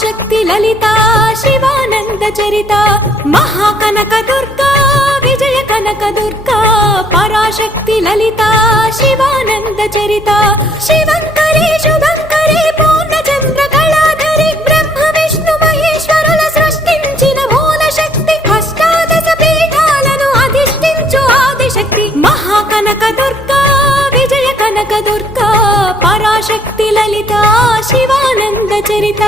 పరాశక్తి లలిత శివానంద చరిత మహాకనక దుర్గా విజయ కనక దుర్గా పరాశక్తి లలిత శివానంద చరిత శివంకరి శుభంకరి పూర్ణచంద్ర కళాధరి బ్రహ్మ విష్ణు మహేశ్వరుల సృష్టించిన మూల శక్తి అష్టాదశ పీఠాలను అధిష్ఠించు ఆదిశక్తి మహాకనక దుర్గా విజయ కనక దుర్గా పరాశక్తి లలిత శివానంద చరిత